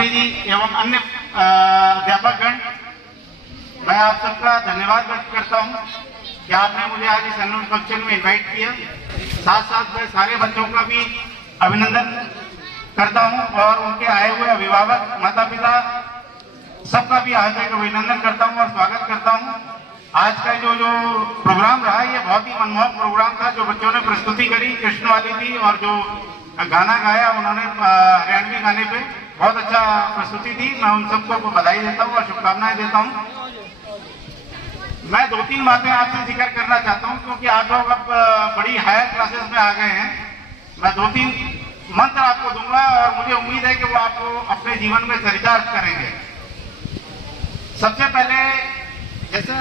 मंत्री जी एवं अन्य अध्यापकगण, मैं आप सबका धन्यवाद व्यक्त करता हूं कि आपने मुझे आज इस एनुअल फंक्शन में इनवाइट किया। साथ साथ मैं सारे बच्चों का भी अभिनंदन करता हूं और उनके आए हुए अभिभावक, माता पिता सबका भी हार्दिक अभिनंदन करता हूं और स्वागत करता हूं। आज का जो प्रोग्राम रहा, ये बहुत ही मनमोहक प्रोग्राम था। जो बच्चों ने प्रस्तुति करी कृष्ण वाली थी और जो गाना गाया उन्होंने हरियाणवी गाने पे बहुत अच्छा प्रस्तुति थी। मैं उन सबको बधाई देता हूँ और शुभकामनाएं देता हूँ। मैं 2-3 बातें आपसे जिक्र करना चाहता हूँ क्योंकि आप लोग अब बड़ी हायर क्लासेस में आ गए हैं। मैं 2-3 मंत्र आपको दूंगा और मुझे उम्मीद है कि वो आपको अपने जीवन में चरितार्थ करेंगे। सबसे पहले जैसे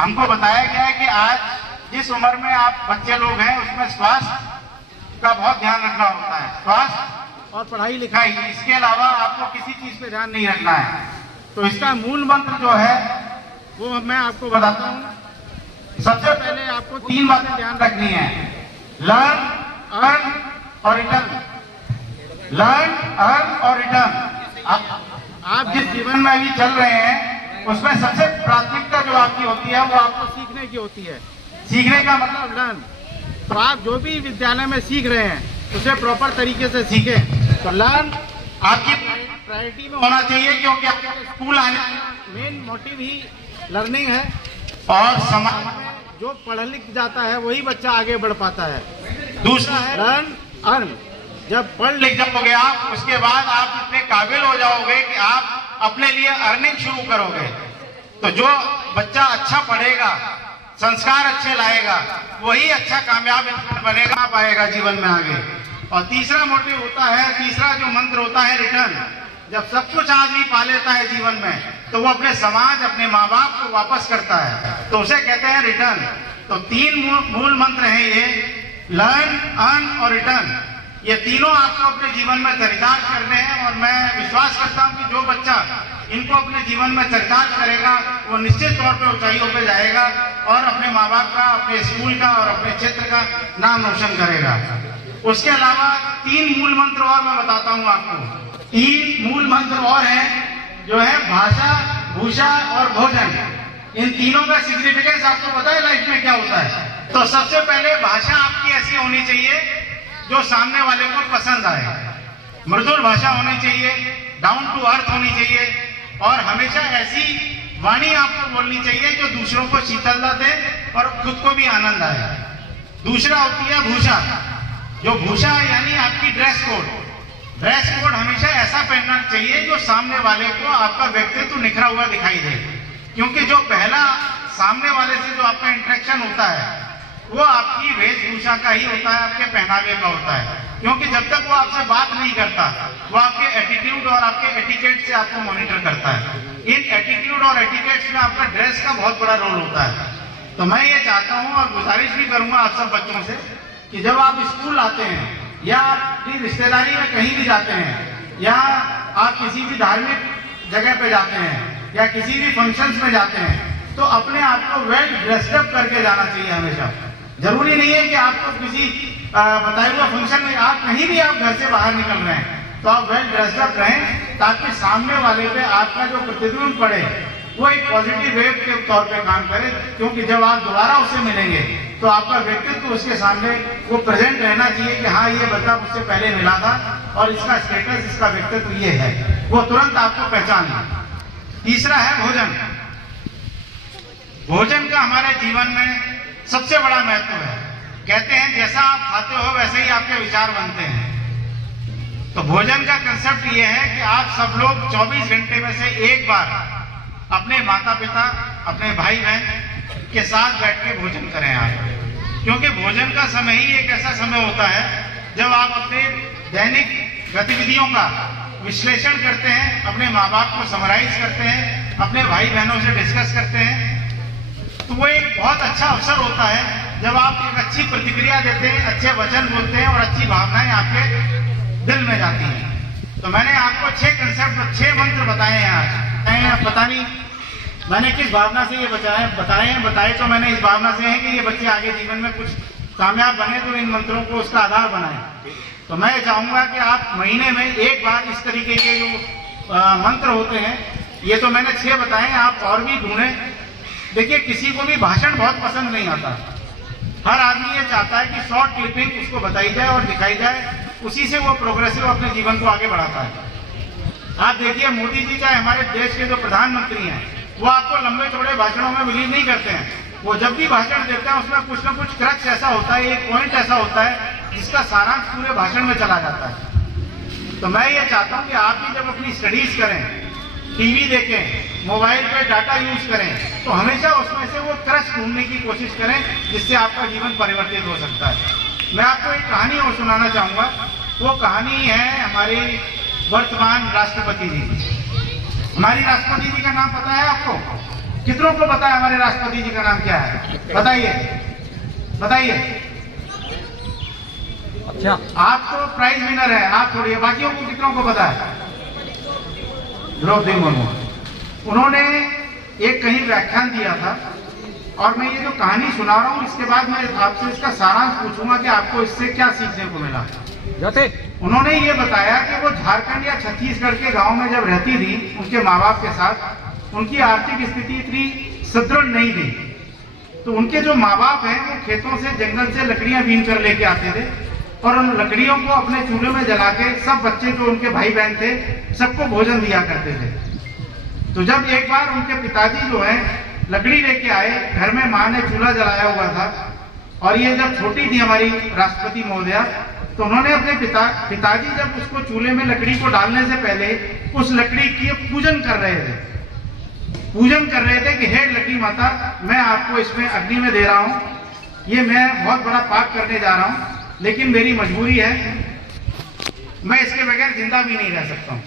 हमको बताया गया है कि आज जिस उम्र में आप बच्चे लोग हैं उसमें स्वास्थ्य का बहुत ध्यान रखना होता है। स्वास्थ्य और पढ़ाई लिखाई, इसके अलावा आपको किसी चीज पे ध्यान नहीं रखना है। तो इसका मूल मंत्र जो है वो मैं आपको बताता हूँ। सबसे पहले आपको 3 बातें ध्यान रखनी है: लर्न, अर्न और रिटर्न। लर्न, अर्न और रिटर्न। आप जिस जीवन में अभी चल रहे हैं उसमें सबसे प्राथमिकता जो आपकी होती है वो आपको सीखने की होती है। सीखने का मतलब लर्न। तो आप जो भी विद्यालय में सीख रहे हैं उसे प्रॉपर तरीके से सीखें। तो लर्न आपकी प्रायोरिटी में होना चाहिए क्योंकि आपके स्कूल आने मेन मोटिव ही लर्निंग है और समाज में जो पढ़ लिख जाता है वही बच्चा आगे बढ़ पाता है। दूसरा है लर्न, अर्न। जब पढ़ लिख जाओगे आप, उसके बाद आप इतने काबिल हो जाओगे कि आप अपने लिए अर्निंग शुरू करोगे। तो जो बच्चा अच्छा पढ़ेगा, संस्कार अच्छे लाएगा, वही अच्छा कामयाब इंसान बनेगा, पाएगा जीवन में आगे। और तीसरा मोटिव होता है, तीसरा जो मंत्र होता है रिटर्न। जब सब कुछ आदमी पा लेता है जीवन में तो वो अपने समाज, अपने माँ बाप को वापस करता है, तो उसे कहते हैं रिटर्न। तो 3 मूल मंत्र हैं ये: लर्न, अर्न और रिटर्न। ये तीनों आपको अपने जीवन में चरितार्थ करने हैं और मैं विश्वास करता हूं कि जो बच्चा इनको अपने जीवन में चरितार्थ करेगा वो निश्चित तौर पे ऊंचाइयों पे जाएगा और अपने माँ बाप का, अपने स्कूल का और अपने क्षेत्र का नाम रोशन करेगा। उसके अलावा 3 मूल मंत्र और मैं बताता हूँ आपको। 3 मूल मंत्र और हैं जो है भाषा, भूषा और भोजन। इन तीनों का सिग्निफिकेंस आपको पता है लाइफ में क्या होता है? तो सबसे पहले भाषा आपकी ऐसी होनी चाहिए जो सामने वाले को पसंद आए। मृदुल भाषा होनी चाहिए, डाउन टू अर्थ होनी चाहिए और हमेशा ऐसी वाणी आपको बोलनी चाहिए जो दूसरों को शीतलता दे और खुद को भी आनंद आए। दूसरा होती है भूषा। जो भूषा यानी आपकी ड्रेस कोड। ड्रेस कोड हमेशा ऐसा पहनना चाहिए जो सामने वाले को आपका व्यक्तित्व निखरा हुआ दिखाई दे, क्योंकि जो पहला सामने वाले से जो आपका इंटरेक्शन होता है वो आपकी वेशभूषा का ही होता है, आपके पहनावे का होता है। क्योंकि जब तक वो आपसे बात नहीं करता वो आपके एटीट्यूड और आपके एटिकेट से आपको मॉनिटर करता है। इन एटीट्यूड और एटिकेट्स में आपका ड्रेस का बहुत बड़ा रोल होता है। तो मैं ये चाहता हूँ और गुजारिश भी करूंगा आप सब बच्चों से कि जब आप स्कूल आते हैं या अपनी रिश्तेदारी में कहीं भी जाते हैं या आप किसी भी धार्मिक जगह पे जाते हैं या किसी भी फंक्शंस में जाते हैं तो अपने आप को वेल ड्रेस्ड करके जाना चाहिए हमेशा। जरूरी नहीं है कि आपको किसी बताए हुए फंक्शन में, आप कहीं भी आप घर से बाहर निकल रहे हैं तो आप वेल ड्रेस्ड अप रहें ताकि सामने वाले पे आपका जो प्रतिबिंब पड़े वो एक पॉजिटिव वेव के तौर पे काम करे। क्योंकि जब आप दोबारा उससे मिलेंगे तो आपका व्यक्तित्व उसके सामने वो प्रेजेंट रहना चाहिए कि हाँ ये बंदा मुझसे पहले मिला था और इसका स्टेटस, इसका व्यक्तित्व ये है, वो तुरंत आपको पहचान ले। तीसरा है भोजन। भोजन का हमारे जीवन में सबसे बड़ा महत्व है। कहते हैं जैसा आप खाते हो वैसे ही आपके विचार बनते हैं। तो भोजन का कंसेप्ट ये है कि आप सब लोग 24 घंटे में से एक बार अपने माता पिता, अपने भाई बहन के साथ बैठ के भोजन करें आप। क्योंकि भोजन का समय ही एक ऐसा समय होता है जब आप अपने दैनिक गतिविधियों का विश्लेषण करते हैं, अपने माँ बाप को समराइज करते हैं, अपने भाई बहनों से डिस्कस करते हैं। तो वो एक बहुत अच्छा अवसर होता है जब आप एक अच्छी प्रतिक्रिया देते हैं, अच्छे वचन बोलते हैं और अच्छी भावनाएं आपके दिल में जाती हैं। तो मैंने आपको 6 कंसेप्ट, 6 मंत्र बताए हैं आज। पता नहीं मैंने किस भावना से ये बताए तो मैंने इस भावना से है कि ये बच्चे आगे जीवन में कुछ कामयाब बने तो इन मंत्रों को उसका आधार बनाए। तो मैं चाहूंगा कि आप महीने में एक बार इस तरीके के जो मंत्र होते हैं, ये तो मैंने 6 बताए, आप और भी ढूंढें। देखिए, किसी को भी भाषण बहुत पसंद नहीं आता। हर आदमी ये चाहता है कि शॉर्ट क्लिपिंग उसको बताई जाए और दिखाई जाए, उसी से वो प्रोग्रेसिव अपने जीवन को आगे बढ़ाता है। आप देखिए, मोदी जी चाहे हमारे देश के जो प्रधानमंत्री हैं, वो आपको लंबे चौड़े भाषणों में बिलीव नहीं करते हैं। वो जब भी भाषण देते हैं उसमें कुछ ना कुछ क्रक्स ऐसा होता है, एक पॉइंट ऐसा होता है जिसका सारांश पूरे भाषण में चला जाता है। तो मैं ये चाहता हूँ कि आप भी जब अपनी स्टडीज करें, टीवी देखें, मोबाइल पे डाटा यूज करें, तो हमेशा उसमें से वो क्रक्स ढूंढने की कोशिश करें जिससे आपका जीवन परिवर्तित हो सकता है। मैं आपको एक कहानी और सुनाना चाहूँगा। वो कहानी है हमारे वर्तमान राष्ट्रपति जी। हमारी राष्ट्रपति जी का नाम पता है आपको? कितनों को पता है हमारे राष्ट्रपति जी का नाम क्या है? बताइए बताइए। अच्छा, आप तो प्राइज विनर है, आप छोड़िए, बाकियों को कितनों को पता है? द्रौपदी मुर्मू। उन्होंने एक कहीं व्याख्यान दिया था, और मैं ये जो कहानी सुना रहा हूँ इसके बाद मैं आपसे इसका सारांश पूछूंगा कि आपको इससे क्या सीखने को मिला। उन्होंने ये बताया कि वो झारखंड या छत्तीसगढ़ के गांव में जब रहती थी उनके माँ बाप के साथ, उनकी आर्थिक स्थिति इतनी सुदृढ़ नहीं थी, तो उनके जो माँ बाप हैं वो खेतों से, जंगल से लकड़ियां बीन कर लेके आते थे और उन लकड़ियों को अपने चूल्हे में जला के सब बच्चे जो उनके भाई बहन थे सबको भोजन दिया करते थे। तो जब एक बार उनके पिताजी जो है लकड़ी लेके आए, घर में माँ ने चूल्हा जलाया हुआ था, और ये जब छोटी थी हमारी राष्ट्रपति महोदया, तो उन्होंने अपने पिताजी जब उसको चूल्हे में लकड़ी को डालने से पहले उस लकड़ी की पूजन कर रहे थे कि हे लकड़ी माता, मैं आपको इसमें अग्नि में दे रहा हूं, ये मैं बहुत बड़ा पाप करने जा रहा हूं, लेकिन मेरी मजबूरी है, मैं इसके बगैर जिंदा भी नहीं रह सकता हूं।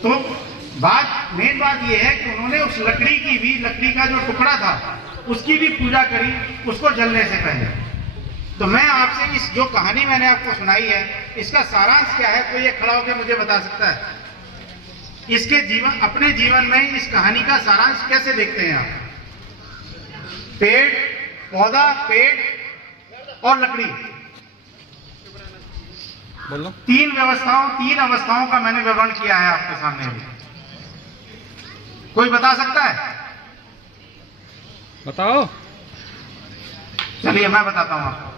तो मेन बात यह है कि उन्होंने उस लकड़ी का जो टुकड़ा था उसकी भी पूजा करी, उसको जलने से पहले। तो मैं आपसे इस जो कहानी मैंने आपको सुनाई है, इसका सारांश क्या है, कोई ये खड़ा होकर मुझे बता सकता है? इसके अपने जीवन में इस कहानी का सारांश कैसे देखते हैं आप? पेड़, पौधा, पेड़ और लकड़ी, बोलो। तीन अवस्थाओं का मैंने विवरण किया है आपके सामने अभी। कोई बता सकता है? बताओ। चलिए मैं बताता हूं आपको।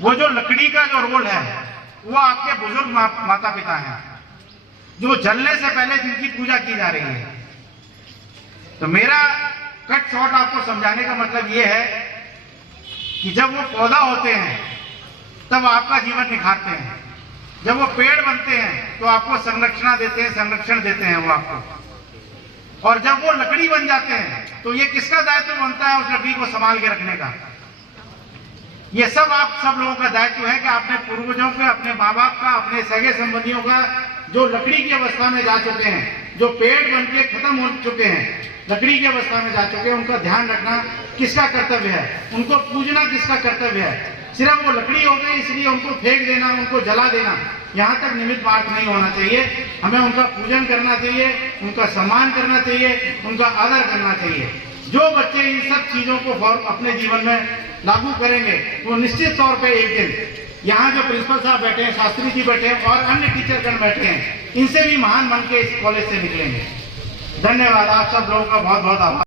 वो जो लकड़ी का जो रोल है वो आपके बुजुर्ग माता पिता हैं, जो जलने से पहले जिनकी पूजा की जा रही है। तो मेरा कट शॉर्ट आपको समझाने का मतलब ये है कि जब वो पौधा होते हैं तब आपका जीवन निखारते हैं, जब वो पेड़ बनते हैं तो आपको संरक्षण देते हैं वो आपको, और जब वो लकड़ी बन जाते हैं तो ये किसका दायित्व बनता है? उस लकड़ी को संभाल के रखने का। ये सब आप सब लोगों का दायित्व है कि अपने पूर्वजों के, अपने माँ बाप का, अपने सगे संबंधियों का, जो लकड़ी की अवस्था में जा चुके हैं, जो पेड़ बन के खत्म हो चुके हैं, लकड़ी की अवस्था में जा चुके हैं, उनका ध्यान रखना किसका कर्तव्य है? उनको पूजना किसका कर्तव्य है? सिर्फ वो लकड़ी हो गई इसलिए उनको फेंक देना, उनको जला देना, यहाँ तक निमित्त मात्र नहीं होना चाहिए। हमें उनका पूजन करना चाहिए, उनका सम्मान करना चाहिए, उनका आदर करना चाहिए। जो बच्चे इन सब चीजों को अपने जीवन में लागू करेंगे वो निश्चित तौर पे एक दिन यहाँ जो प्रिंसिपल साहब बैठे हैं, शास्त्री जी बैठे हैं और अन्य टीचरगण बैठे हैं, इनसे भी महान बन के इस कॉलेज से निकलेंगे। धन्यवाद। आप सब लोगों का बहुत बहुत आभार।